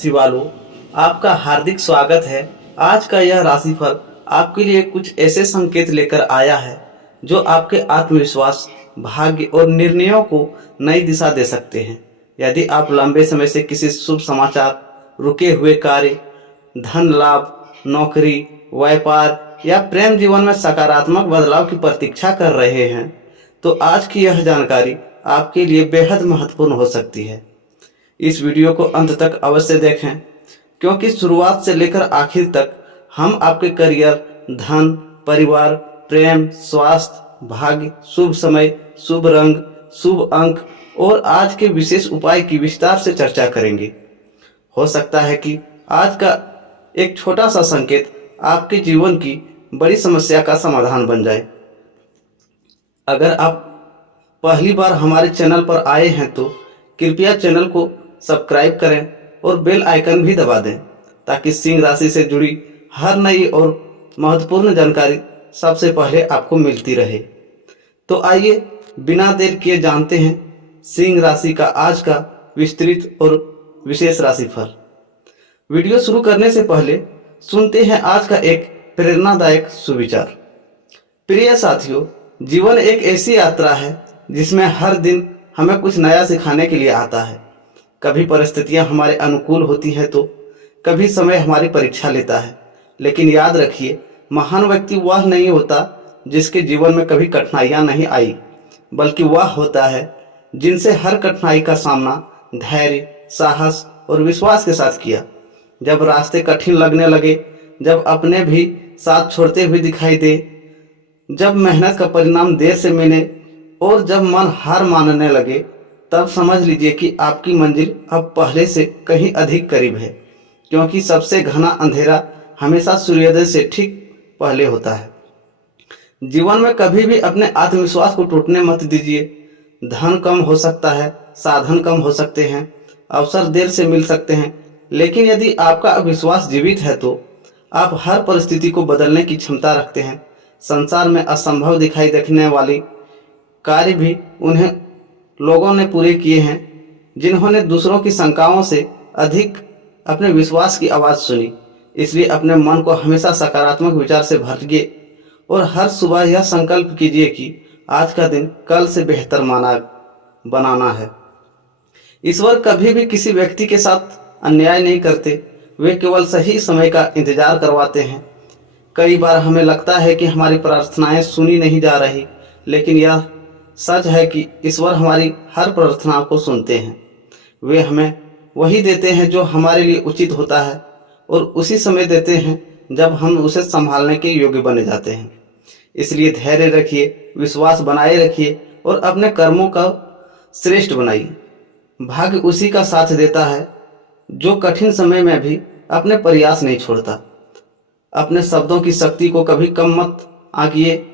राशि वालों, आपका हार्दिक स्वागत है। आज का यह राशिफल आपके लिए कुछ ऐसे संकेत लेकर आया है जो आपके आत्मविश्वास, भाग्य और निर्णयों को नई दिशा दे सकते हैं। यदि आप लंबे समय से किसी शुभ समाचार, रुके हुए कार्य, धन लाभ, नौकरी, व्यापार या प्रेम जीवन में सकारात्मक बदलाव की प्रतीक्षा कर रहे हैं, तो आज की यह जानकारी आपके लिए बेहद महत्वपूर्ण हो सकती है। इस वीडियो को अंत तक अवश्य देखें, क्योंकि शुरुआत से लेकर आखिर तक हम आपके करियर, धन, परिवार, प्रेम, स्वास्थ्य, भाग्य, शुभ समय, शुभ रंग, शुभ अंक और आज के विशेष उपाय की विस्तार से चर्चा करेंगे। हो सकता है कि आज का एक छोटा सा संकेत आपके जीवन की बड़ी समस्या का समाधान बन जाए। अगर आप पहली बार हमारे चैनल पर आए हैं तो कृपया चैनल को सब्सक्राइब करें और बेल आइकन भी दबा दें, ताकि सिंह राशि से जुड़ी हर नई और महत्वपूर्ण जानकारी सबसे पहले आपको मिलती रहे। तो आइए बिना देर किए जानते हैं सिंह राशि का आज का विस्तृत और विशेष राशिफल। वीडियो शुरू करने से पहले सुनते हैं आज का एक प्रेरणादायक सुविचार। प्रिय साथियों, जीवन एक ऐसी यात्रा है जिसमें हर दिन हमें कुछ नया सिखाने के लिए आता है। कभी परिस्थितियां हमारे अनुकूल होती हैं तो कभी समय हमारी परीक्षा लेता है। लेकिन याद रखिए, महान व्यक्ति वह नहीं होता जिसके जीवन में कभी कठिनाइयां नहीं आई, बल्कि वह होता है जिनसे हर कठिनाई का सामना धैर्य, साहस और विश्वास के साथ किया। जब रास्ते कठिन लगने लगे, जब अपने भी साथ छोड़ते हुए दिखाई दे, जब मेहनत का परिणाम देर से मिले और जब मन हार मानने लगे, तब समझ लीजिए कि आपकी मंजिल अब पहले से कहीं अधिक करीब है, क्योंकि सबसे घना अंधेरा हमेशा सूर्योदय से ठीक पहले होता है। जीवन में कभी भी अपने आत्मविश्वास को टूटने मत दीजिए। धन कम हो सकता है, साधन कम हो सकते हैं, अवसर देर से मिल सकते हैं, लेकिन यदि आपका विश्वास जीवित है तो आप हर परिस्थिति को बदलने की क्षमता रखते हैं। संसार में असंभव दिखाई देने वाली कार्य भी उन्हें लोगों ने पूरे किए हैं जिन्होंने दूसरों की शंकाओं से अधिक अपने विश्वास की आवाज़ सुनी। इसलिए अपने मन को हमेशा सकारात्मक विचार से भरिए और हर सुबह यह संकल्प कीजिए कि आज का दिन कल से बेहतर बनाना है। ईश्वर कभी भी किसी व्यक्ति के साथ अन्याय नहीं करते, वे केवल सही समय का इंतजार करवाते हैं। कई बार हमें लगता है कि हमारी प्रार्थनाएं सुनी नहीं जा रही, लेकिन यह सच है कि ईश्वर हमारी हर प्रार्थना को सुनते हैं। वे हमें वही देते हैं जो हमारे लिए उचित होता है, और उसी समय देते हैं जब हम उसे संभालने के योग्य बने जाते हैं। इसलिए धैर्य रखिए, विश्वास बनाए रखिए और अपने कर्मों का श्रेष्ठ बनाइए। भाग्य उसी का साथ देता है जो कठिन समय में भी अपने प्रयास नहीं छोड़ता। अपने शब्दों की शक्ति को कभी कम मत आंकिए।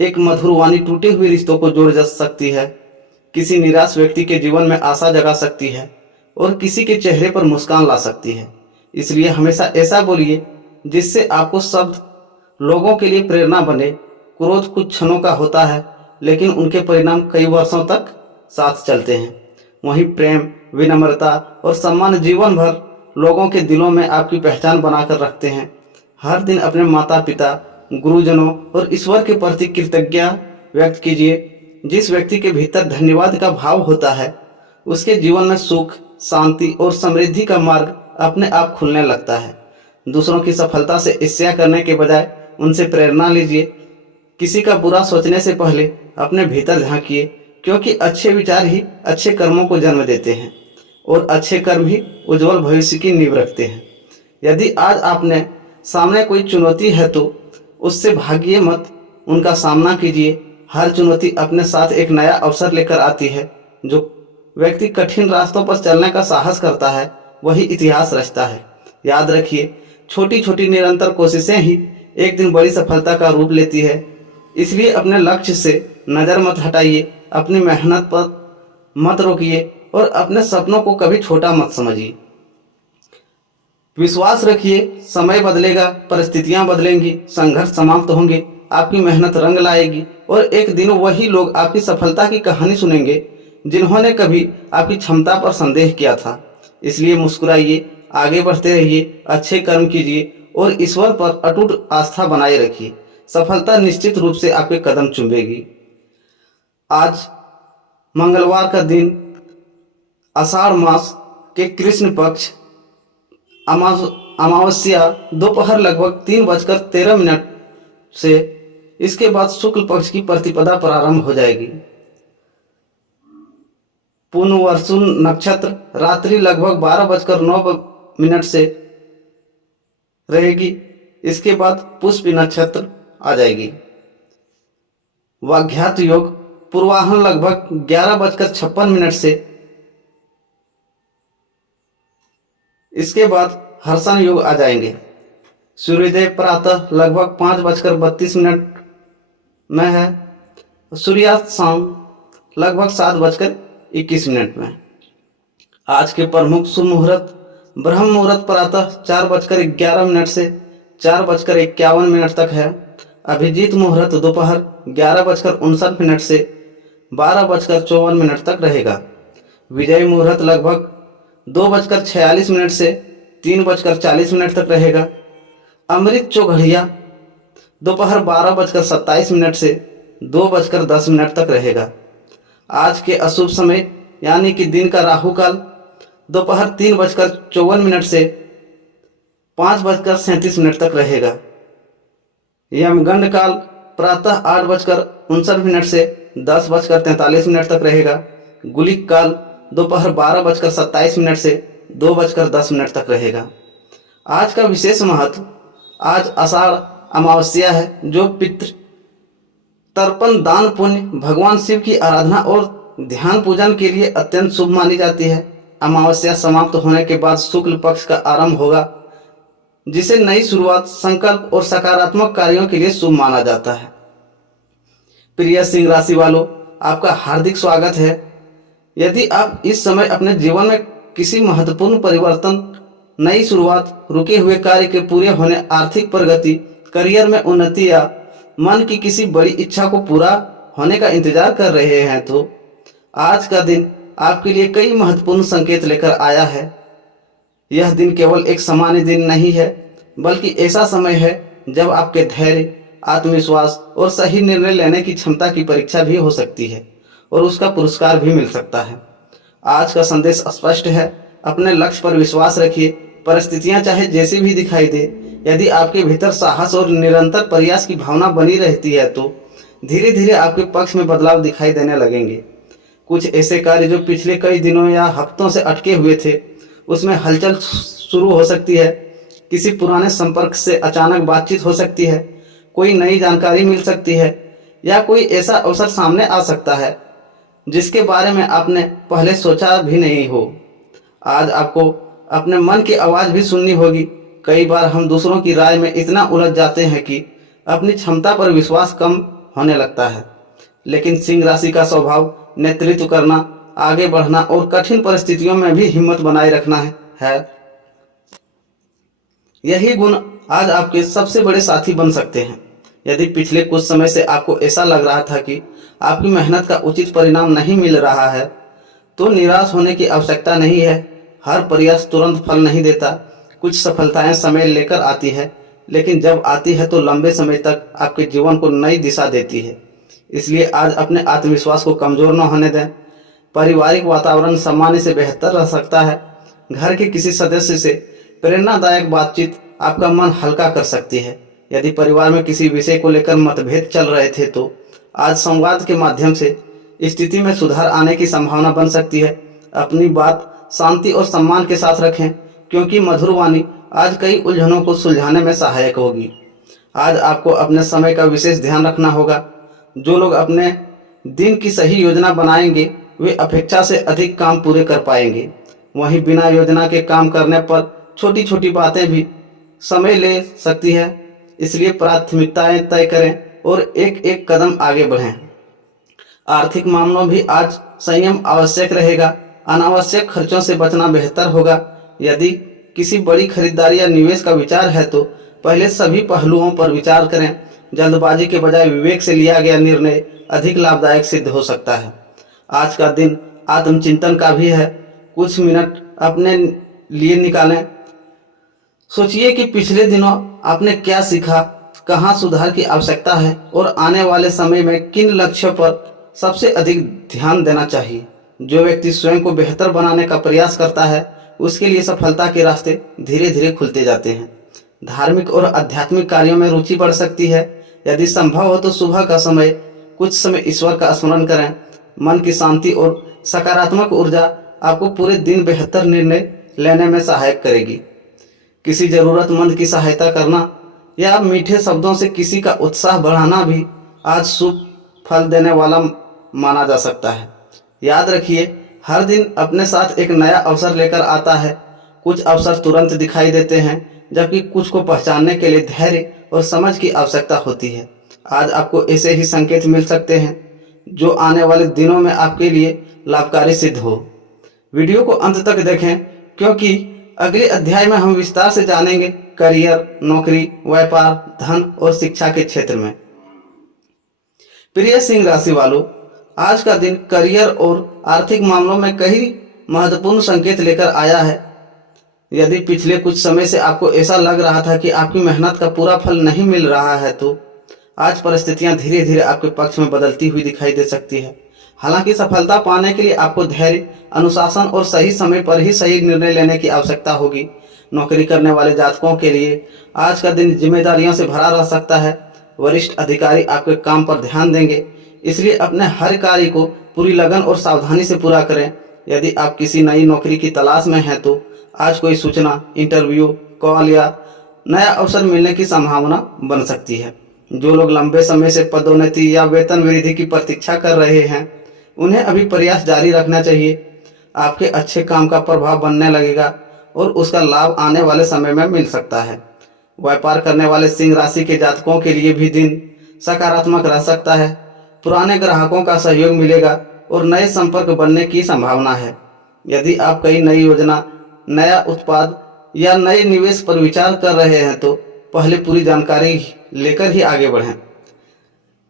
एक मधुर वाणी टूटे हुए रिश्तों को जोड़ जा सकती है, किसी निराश व्यक्ति के जीवन में आशा जगा सकती है और किसी के चेहरे पर मुस्कान ला सकती है। इसलिए हमेशा ऐसा बोलिए जिससे आपको शब्द लोगों के लिए प्रेरणा बने। क्रोध कुछ क्षणों का होता है, लेकिन उनके परिणाम कई वर्षों तक साथ चलते हैं। वहीं प्रेम, विनम्रता और सम्मान जीवन भर लोगों के दिलों में आपकी पहचान बनाकर रखते हैं। हर दिन अपने माता पिता, गुरुजनों और ईश्वर के प्रति कृतज्ञता व्यक्त कीजिए। जिस व्यक्ति के भीतर धन्यवाद का भाव होता है, उसके जीवन में सुख, शांति और समृद्धि का मार्ग अपने आप खुलने लगता है। दूसरों की सफलता से ईर्ष्या करने के बजाय उनसे प्रेरणा लीजिए। किसी का बुरा सोचने से पहले अपने भीतर झांकिए, क्योंकि अच्छे विचार ही अच्छे कर्मों को जन्म देते हैं और अच्छे कर्म ही उज्जवल भविष्य की नींव रखते हैं। यदि आज आपने सामने कोई चुनौती है तो उससे भागिए मत, उनका सामना कीजिए। हर चुनौती अपने साथ एक नया अवसर लेकर आती है। जो व्यक्ति कठिन रास्तों पर चलने का साहस करता है, वही इतिहास रचता है। याद रखिए, छोटी छोटी निरंतर कोशिशें ही एक दिन बड़ी सफलता का रूप लेती है। इसलिए अपने लक्ष्य से नज़र मत हटाइए, अपनी मेहनत पर मत रोकिए और अपने सपनों को कभी छोटा मत समझिए। विश्वास रखिए, समय बदलेगा, परिस्थितियां बदलेंगी, संघर्ष समाप्त होंगे, आपकी मेहनत रंग लाएगी और एक दिन वही लोग आपकी सफलता की कहानी सुनेंगे जिन्होंने कभी आपकी क्षमता पर संदेह किया था। इसलिए मुस्कुराइए, आगे बढ़ते रहिए, अच्छे कर्म कीजिए और ईश्वर पर अटूट आस्था बनाए रखिए। सफलता निश्चित रूप से आपके कदम चूमेगी। आज मंगलवार का दिन, आषाढ़ मास के कृष्ण पक्ष अमावस्या दोपहर लगभग 3:13 से, इसके बाद शुक्ल पक्ष की प्रतिपदा प्रारंभ हो जाएगी। पुनर्वसु नक्षत्र रात्रि लगभग 12:09 से रहेगी। इसके बाद पुष्पी नक्षत्र आ जाएगी। वाग्यात योग पूर्वाह्न लगभग 11:56 से, इसके बाद हर्षण योग आ जाएंगे। सूर्योदय प्रातः लगभग 5:32 में है। सूर्यास्त शाम लगभग 7:21 में। आज के प्रमुख शुभ मुहूर्त ब्रह्म मुहूर्त प्रातः 4:11 से 4:51 तक है। अभिजीत मुहूर्त दोपहर 11:59 से 12:54 तक रहेगा। विजय मुहूर्त लगभग 2:46 से 3:40 तक रहेगा। अमृत चौघड़िया दोपहर 12:27 से 2:10 तक रहेगा। आज के अशुभ समय यानी कि दिन का राहु काल दोपहर 3:54 से 5:37 तक रहेगा। यमगंड काल प्रातः 8:59 से 10:43 तक रहेगा। गुलिक काल दोपहर 12:27 से 2:10 तक रहेगा। आज का विशेष महत्व, आज आषाढ़ अमावस्या है, जो पितृ तर्पण, दान पुण्य, भगवान शिव की आराधना और ध्यान पूजन के लिए अत्यंत शुभ मानी जाती है। अमावस्या समाप्त होने के बाद शुक्ल पक्ष का आरंभ होगा, जिसे नई शुरुआत, संकल्प और सकारात्मक कार्यों के लिए शुभ माना जाता है। प्रिय सिंह राशि वालों, आपका हार्दिक स्वागत है। यदि आप इस समय अपने जीवन में किसी महत्वपूर्ण परिवर्तन, नई शुरुआत, रुके हुए कार्य के पूरे होने, आर्थिक प्रगति, करियर में उन्नति या मन की किसी बड़ी इच्छा को पूरा होने का इंतजार कर रहे हैं, तो आज का दिन आपके लिए कई महत्वपूर्ण संकेत लेकर आया है। यह दिन केवल एक सामान्य दिन नहीं है, बल्कि ऐसा समय है जब आपके धैर्य, आत्मविश्वास और सही निर्णय लेने की क्षमता की परीक्षा भी हो सकती है और उसका पुरस्कार भी मिल सकता है। आज का संदेश स्पष्ट है, अपने लक्ष्य पर विश्वास रखिए। परिस्थितियां चाहे जैसी भी दिखाई दे, यदि आपके भीतर साहस और निरंतर प्रयास की भावना बनी रहती है, तो धीरे धीरे आपके पक्ष में बदलाव दिखाई देने लगेंगे। कुछ ऐसे कार्य जो पिछले कई दिनों या हफ्तों से अटके हुए थे, उसमें हलचल शुरू हो सकती है। किसी पुराने संपर्क से अचानक बातचीत हो सकती है, कोई नई जानकारी मिल सकती है या कोई ऐसा अवसर सामने आ सकता है जिसके बारे में आपने पहले सोचा भी नहीं हो। आज आपको अपने मन की आवाज़ भी सुननी होगी। कई बार हम दूसरों की राय में इतना उलझ जाते हैं कि अपनी क्षमता पर विश्वास कम होने लगता है, लेकिन सिंह राशि का स्वभाव नेतृत्व करना, आगे बढ़ना और कठिन परिस्थितियों में भी हिम्मत बनाए रखना है। यही गुण आज आपके सबसे बड़े साथी बन सकते हैं। यदि पिछले कुछ समय से आपको ऐसा लग रहा था कि आपकी मेहनत का उचित परिणाम नहीं मिल रहा है, तो निराश होने की आवश्यकता नहीं है। हर प्रयास तुरंत फल नहीं देता। कुछ सफलताएं समय लेकर आती है, लेकिन जब आती है तो लंबे समय तक आपके जीवन को नई दिशा देती है। इसलिए आज अपने आत्मविश्वास को कमजोर न होने दें। पारिवारिक वातावरण सामान्य से बेहतर रह सकता है। घर के किसी सदस्य से प्रेरणादायक बातचीत आपका मन हल्का कर सकती है। यदि परिवार में किसी विषय को लेकर मतभेद चल रहे थे, तो आज संवाद के माध्यम से स्थिति में सुधार आने की संभावना बन सकती है। अपनी बात शांति और सम्मान के साथ रखें, क्योंकि मधुर वाणी आज कई उलझनों को सुलझाने में सहायक होगी। आज आपको अपने समय का विशेष ध्यान रखना होगा। जो लोग अपने दिन की सही योजना बनाएंगे, वे अपेक्षा से अधिक काम पूरे कर पाएंगे। वहीं बिना योजना के काम करने पर छोटी छोटी बातें भी समय ले सकती है। इसलिए प्राथमिकताएं तय करें और एक एक कदम आगे बढ़ें। आर्थिक मामलों भी आज संयम आवश्यक रहेगा। अनावश्यक खर्चों से बचना बेहतर होगा। यदि किसी बड़ी खरीदारी या निवेश का विचार है, तो पहले सभी पहलुओं पर विचार करें। जल्दबाजी के बजाय विवेक से लिया गया निर्णय अधिक लाभदायक सिद्ध हो सकता है। आज का दिन आत्मचिंतन का भी है। कुछ मिनट अपने लिए निकालें सोचिए कि पिछले दिनों आपने क्या सीखा, कहाँ सुधार की आवश्यकता है और आने वाले समय में किन लक्ष्यों पर सबसे अधिक ध्यान देना चाहिए। जो व्यक्ति स्वयं को बेहतर बनाने का प्रयास करता है उसके लिए सफलता के रास्ते धीरे धीरे खुलते जाते हैं। धार्मिक और आध्यात्मिक कार्यों में रुचि बढ़ सकती है। यदि संभव हो तो सुबह का समय कुछ समय ईश्वर का स्मरण करें। मन की शांति और सकारात्मक ऊर्जा आपको पूरे दिन बेहतर निर्णय लेने में सहायक करेगी। किसी जरूरतमंद की सहायता करना या मीठे शब्दों से किसी का उत्साह बढ़ाना भी आज शुभ फल देने वाला माना जा सकता है। याद रखिए, हर दिन अपने साथ एक नया अवसर लेकर आता है। कुछ अवसर तुरंत दिखाई देते हैं जबकि कुछ को पहचानने के लिए धैर्य और समझ की आवश्यकता होती है। आज आपको ऐसे ही संकेत मिल सकते हैं जो आने वाले दिनों में आपके लिए लाभकारी सिद्ध हो। वीडियो को अंत तक देखें क्योंकि अगले अध्याय में हम विस्तार से जानेंगे करियर, नौकरी, व्यापार, धन और शिक्षा के क्षेत्र में। प्रिय सिंह राशि वालों, आज का दिन करियर और आर्थिक मामलों में कई महत्वपूर्ण संकेत लेकर आया है। यदि पिछले कुछ समय से आपको ऐसा लग रहा था कि आपकी मेहनत का पूरा फल नहीं मिल रहा है तो आज परिस्थितियां धीरे धीरे आपके पक्ष में बदलती हुई दिखाई दे सकती है। हालांकि सफलता पाने के लिए आपको धैर्य, अनुशासन और सही समय पर ही सही निर्णय लेने की आवश्यकता होगी। नौकरी करने वाले जातकों के लिए आज का दिन जिम्मेदारियों से भरा रह सकता है। वरिष्ठ अधिकारी आपके काम पर ध्यान देंगे, इसलिए अपने हर कार्य को पूरी लगन और सावधानी से पूरा करें। यदि आप किसी नई नौकरी की तलाश में हैं तो आज कोई सूचना, इंटरव्यू, कॉल या नया अवसर मिलने की संभावना बन सकती है। जो लोग लंबे समय से पदोन्नति या वेतन वृद्धि की प्रतीक्षा कर रहे हैं उन्हें अभी प्रयास जारी रखना चाहिए। आपके अच्छे काम का प्रभाव बनने लगेगा और उसका लाभ आने वाले समय में मिल सकता है। व्यापार करने वाले सिंह राशि के जातकों के लिए भी दिन सकारात्मक रह सकता है। पुराने ग्राहकों का सहयोग मिलेगा और नए संपर्क बनने की संभावना है। यदि आप कई नई योजना, नया उत्पाद या नए निवेश पर विचार कर रहे हैं तो पहले पूरी जानकारी लेकर ही आगे बढ़ें।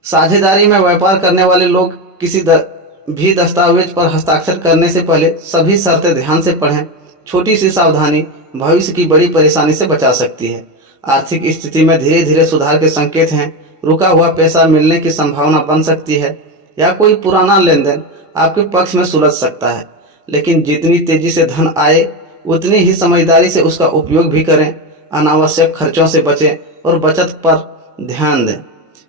साझेदारी में व्यापार करने वाले लोग किसी भी दस्तावेज पर हस्ताक्षर करने से पहले सभी शर्तें ध्यान से पढ़ें। छोटी सी सावधानी भविष्य की बड़ी परेशानी से बचा सकती है। आर्थिक स्थिति में धीरे धीरे सुधार के संकेत हैं। रुका हुआ पैसा मिलने की संभावना बन सकती है या कोई पुराना लेन देन आपके पक्ष में सुलझ सकता है। लेकिन जितनी तेजी से धन आए उतनी ही समझदारी से उसका उपयोग भी करें। अनावश्यक खर्चों से बचें और बचत पर ध्यान दें।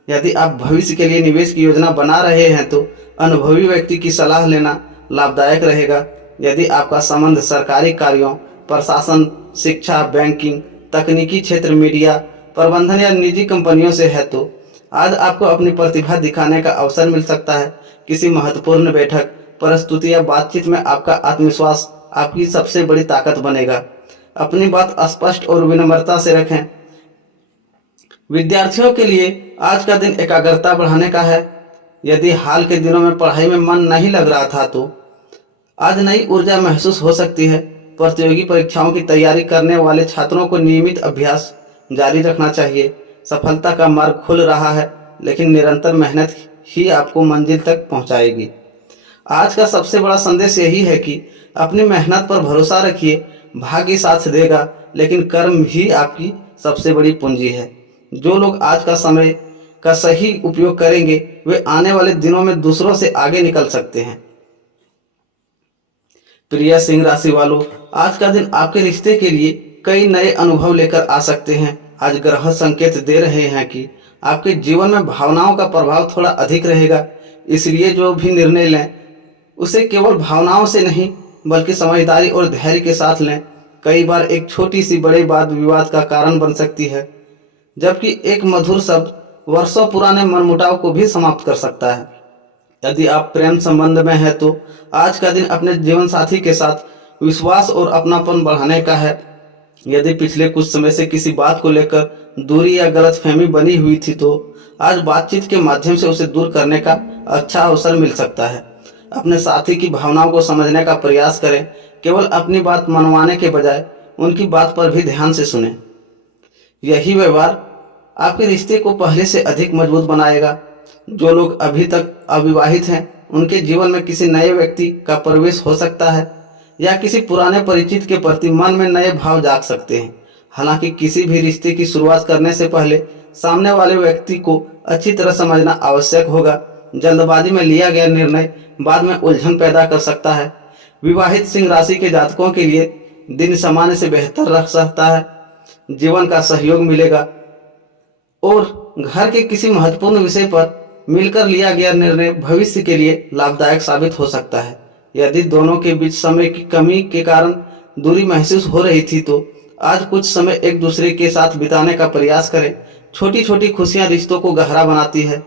यदि आप भविष्य के लिए निवेश की योजना बना रहे हैं तो अनुभवी व्यक्ति की सलाह लेना लाभदायक रहेगा। यदि आपका संबंध सरकारी कार्यों, प्रशासन, शिक्षा, बैंकिंग, तकनीकी क्षेत्र, मीडिया प्रबंधन या निजी कंपनियों से है तो आज आपको अपनी प्रतिभा दिखाने का अवसर मिल सकता है। किसी महत्वपूर्ण बैठक, प्रस्तुति या बातचीत में आपका आत्मविश्वास आपकी सबसे बड़ी ताकत बनेगा। अपनी बात स्पष्ट और विनम्रता से रखें। विद्यार्थियों के लिए आज का दिन एकाग्रता बढ़ाने का है। यदि हाल के दिनों में पढ़ाई में मन नहीं लग रहा था तो आज नई ऊर्जा महसूस हो सकती है। प्रतियोगी परीक्षाओं की तैयारी करने वाले छात्रों को नियमित अभ्यास जारी रखना चाहिए। सफलता का मार्ग खुल रहा है लेकिन निरंतर मेहनत ही आपको मंजिल तक पहुंचाएगी। आज का सबसे बड़ा संदेश यही है कि अपनी मेहनत पर भरोसा रखिए। भाग्य साथ देगा लेकिन कर्म ही आपकी सबसे बड़ी पूंजी है। जो लोग आज का समय का सही उपयोग करेंगे वे आने वाले दिनों में दूसरों से आगे निकल सकते हैं। प्रिय सिंह राशि वालों, आज का दिन आपके रिश्ते के लिए कई नए अनुभव लेकर आ सकते हैं। आज ग्रह संकेत दे रहे हैं कि आपके जीवन में भावनाओं का प्रभाव थोड़ा अधिक रहेगा, इसलिए जो भी निर्णय लें उसे केवल भावनाओं से नहीं बल्कि समझदारी और धैर्य के साथ लें। कई बार एक छोटी सी बड़े वाद विवाद का कारण बन सकती है, जबकि एक मधुर शब्द वर्षों पुराने मनमुटाव को भी समाप्त कर सकता है। यदि आप प्रेम संबंध में हैं तो आज का दिन अपने जीवन साथी के साथ विश्वास और अपनापन बढ़ाने का है। यदि पिछले कुछ समय से किसी बात को लेकर दूरी या गलतफहमी बनी हुई थी तो आज बातचीत के माध्यम से उसे दूर करने का अच्छा अवसर मिल सकता है। अपने साथी की भावनाओं को समझने का प्रयास करें। केवल अपनी बात मनवाने के बजाय उनकी बात पर भी ध्यान से सुनें। यही व्यवहार आपके रिश्ते को पहले से अधिक मजबूत बनाएगा। जो लोग अभी तक अविवाहित हैं उनके जीवन में किसी नए व्यक्ति का प्रवेश हो सकता है या किसी पुराने परिचित के प्रति मन में नए भाव जाग सकते हैं। हालांकि किसी भी रिश्ते की शुरुआत करने से पहले सामने वाले व्यक्ति को अच्छी तरह समझना आवश्यक होगा। जल्दबाजी में लिया गया निर्णय बाद में उलझन पैदा कर सकता है। विवाहित सिंह राशि के जातकों के लिए दिन सामान्य से बेहतर रह सकता है। जीवन का सहयोग मिलेगा और घर के किसी महत्वपूर्ण विषय पर मिलकर लिया गया निर्णय भविष्य के लिए लाभदायक साबित हो सकता है। यदि दोनों के बीच समय की कमी के कारण दूरी महसूस हो रही थी तो आज कुछ समय एक दूसरे के साथ बिताने का प्रयास करें। छोटी छोटी खुशियां रिश्तों को गहरा बनाती है।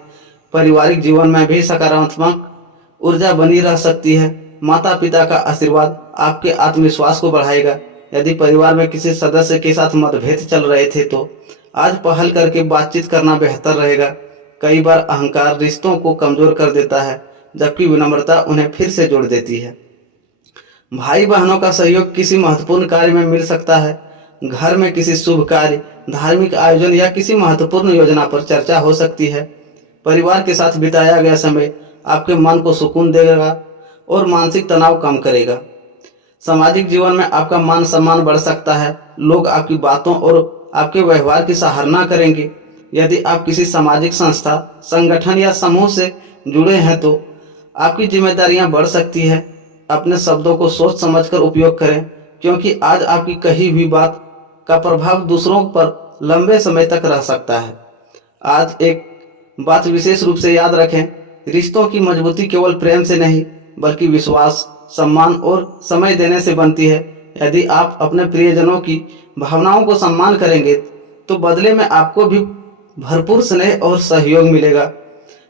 पारिवारिक जीवन में भी सकारात्मक ऊर्जा बनी रह सकती है। माता पिता का आशीर्वाद आपके आत्मविश्वास को बढ़ाएगा। यदि परिवार में किसी सदस्य के साथ मतभेद चल रहे थे तो आज पहल करके बातचीत करना बेहतर रहेगा। कई बार अहंकार रिश्तों को कमजोर कर देता है, जबकि विनम्रता उन्हें फिर से जोड़ देती है। भाई बहनों का सहयोग किसी महत्वपूर्ण कार्य में मिल सकता है। घर में किसी शुभ कार्य, धार्मिक आयोजन या किसी महत्वपूर्ण योजना पर चर्चा हो सकती है। परिवार के साथ बिताया गया समय आपके मन को सुकून देगा और मानसिक तनाव कम करेगा। सामाजिक जीवन में आपका मान सम्मान बढ़ सकता है। लोग आपकी बातों और आपके व्यवहार की सराहना करेंगे। यदि आप किसी सामाजिक संस्था, संगठन या समूह से जुड़े हैं तो आपकी जिम्मेदारियां बढ़ सकती है। अपने शब्दों को सोच समझकर उपयोग करें, क्योंकि आज आपकी कही हुई बात का प्रभाव दूसरों पर लंबे समय तक रह सकता है। आज एक बात विशेष रूप से याद रखें, रिश्तों की मजबूती केवल प्रेम से नहीं बल्कि विश्वास, सम्मान और समय देने से बनती है। यदि आप अपने प्रियजनों की भावनाओं को सम्मान करेंगे तो बदले में आपको भी भरपूर स्नेह और सहयोग मिलेगा।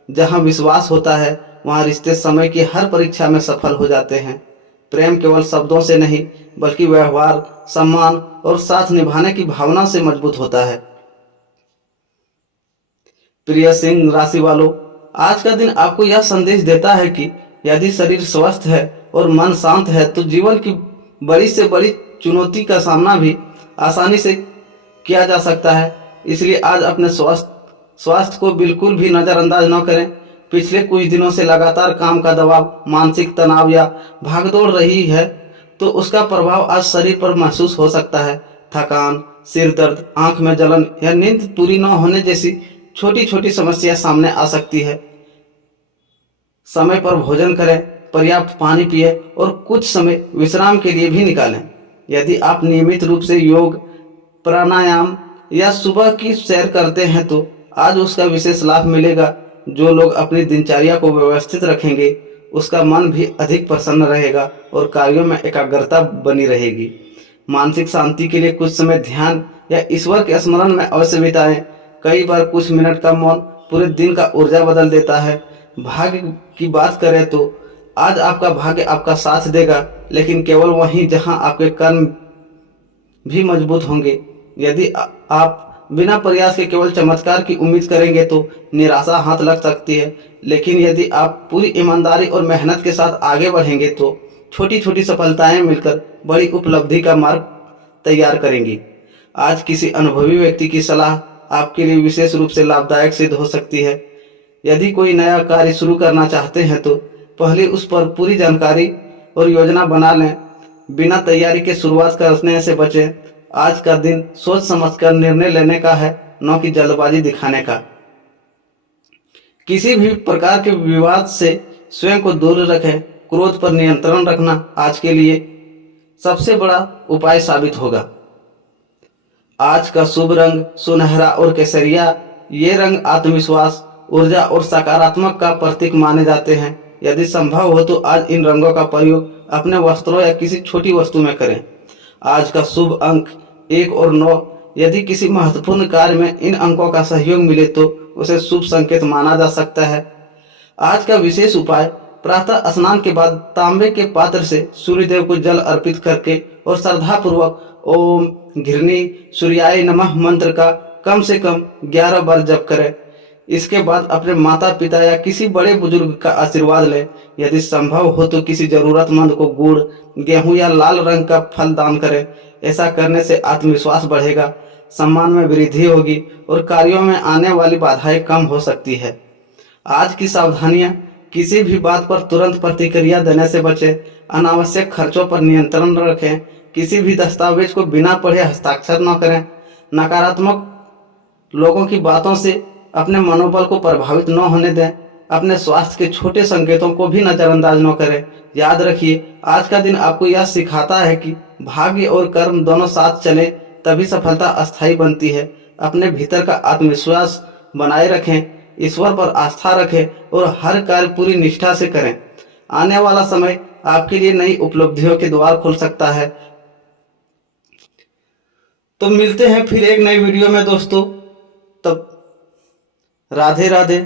जहां विश्वास होता है वहां रिश्ते समय की हर परीक्षा में सफल हो जाते हैं। प्रेम केवल शब्दों से नहीं बल्कि व्यवहार, सम्मान और साथ निभाने की भावना से मजबूत होता है। प्रिय सिंह राशि वालों, आज का दिन आपको यह संदेश देता है कि यदि शरीर स्वस्थ है और मन शांत है तो जीवन की बड़ी से बड़ी चुनौती का सामना भी आसानी से किया जा सकता है। इसलिए आज अपने स्वास्थ्य को बिल्कुल भी नज़रअंदाज न करें। पिछले कुछ दिनों से लगातार काम का दबाव, मानसिक तनाव या भागदौड़ रही है तो उसका प्रभाव आज शरीर पर महसूस हो सकता है। थकान, सिर दर्द, आंख में जलन या नींद पूरी न होने जैसी छोटी छोटी समस्या सामने आ सकती है। समय पर भोजन करें, पर्याप्त पानी पिए और कुछ समय विश्राम के लिए भी निकालें। यदि आप नियमित रूप से योग, प्राणायाम या सुबह की सैर करते हैं तो आज उसका विशेष लाभ मिलेगा। जो लोग अपनी दिनचर्या को व्यवस्थित रखेंगे उसका मन भी अधिक प्रसन्न रहेगा और कार्यों में एकाग्रता बनी रहेगी। मानसिक शांति के लिए कुछ समय ध्यान या ईश्वर के स्मरण में अवश्य बिताएं। कई बार कुछ मिनट का मौन पूरे दिन का ऊर्जा बदल देता है। भाग्य की बात करें तो आज आपका भाग्य आपका साथ देगा, लेकिन केवल वहीं जहां आपके कर्म भी मजबूत होंगे। यदि आप बिना प्रयास के केवल चमत्कार की उम्मीद करेंगे तो निराशा हाथ लग सकती है, लेकिन यदि आप पूरी ईमानदारी और मेहनत के साथ आगे बढ़ेंगे तो छोटी छोटी सफलताएं मिलकर बड़ी उपलब्धि का मार्ग तैयार करेंगी। आज किसी अनुभवी व्यक्ति की सलाह आपके लिए विशेष रूप से लाभदायक सिद्ध हो सकती है। यदि कोई नया कार्य शुरू करना चाहते हैं तो पहले उस पर पूरी जानकारी और योजना बना लें। बिना तैयारी के शुरुआत करने से बचें। आज का दिन सोच समझकर निर्णय लेने का है, न कि जल्दबाजी दिखाने का। किसी भी प्रकार के विवाद से स्वयं को दूर रखें। क्रोध पर नियंत्रण रखना आज के लिए सबसे बड़ा उपाय साबित होगा। आज का शुभ रंग सुनहरा और केसरिया। ये रंग आत्मविश्वास, ऊर्जा और सकारात्मक का प्रतीक माने जाते हैं। यदि संभव हो तो आज इन रंगों का प्रयोग अपने वस्त्रों या किसी छोटी वस्तु में करें। आज का शुभ अंक 1 और 9। यदि किसी महत्वपूर्ण कार्य में इन अंकों का सहयोग मिले तो उसे शुभ संकेत माना जा सकता है। आज का विशेष उपाय, प्रातः स्नान के बाद तांबे के पात्र से सूर्यदेव को जल अर्पित करके और श्रद्धापूर्वक ओम घृणी सूर्याय नमः मंत्र का कम से कम 11 बार जप करें। इसके बाद अपने माता पिता या किसी बड़े बुजुर्ग का आशीर्वाद लें। यदि संभव हो तो किसी जरूरतमंद को गुड़, गेहूं या लाल रंग का फल दान करें। ऐसा करने से आत्मविश्वास बढ़ेगा, सम्मान में वृद्धि होगी और कार्यों में आने वाली बाधाएं कम हो सकती है। आज की सावधानियां, किसी भी बात पर तुरंत प्रतिक्रिया देने से बचें। अनावश्यक खर्चों पर नियंत्रण रखें। किसी भी दस्तावेज को बिना पढ़े हस्ताक्षर न करें। नकारात्मक लोगों की बातों से अपने मनोबल को प्रभावित न होने दें। अपने स्वास्थ्य के छोटे संकेतों को भी नज़रअंदाज न करें। याद रखिए, आज का दिन आपको यह सिखाता है कि भाग्य और कर्म दोनों साथ चले तभी सफलता अस्थायी बनती है। अपने भीतर का आत्मविश्वास बनाए रखें, ईश्वर पर आस्था रखें और हर कार्य पूरी निष्ठा से करें। आने वाला समय आपके लिए नई उपलब्धियों के द्वार खोल सकता है। तो मिलते हैं फिर एक नई वीडियो में दोस्तों। तब राधे राधे।